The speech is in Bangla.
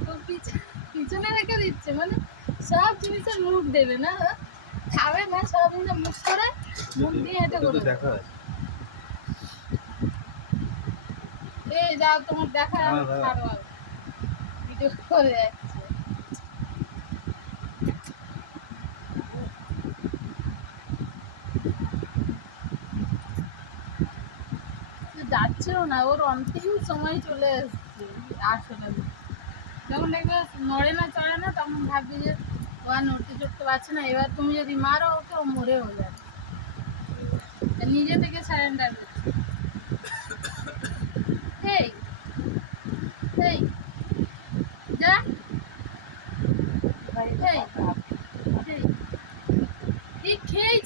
তো পিছ- পিছনে রেখে দিচ্ছে মানে সব জিনিসের মুখ দেবে না খাবে না সব জিনিসের মুখ করে মুখ দিয়ে হেঁটে করে দেখা আছে। যাও তোমার দেখা হ্যাঁ, হ্যাঁ। ছাড়ো ভিডিও করে যাচ্ছে। যাচ্ছেও না ওর অন্তিম সময় চলে এসছে আসলে। যখন দেখবে নড়ে না চড়ে না তখন ভাববি যে ও আর নড়তে চড়তে পারছে না। এবার তুমি যদি মারো ওকে ও মরেও যাবে। নিজে থেকে সারেন্ডার геть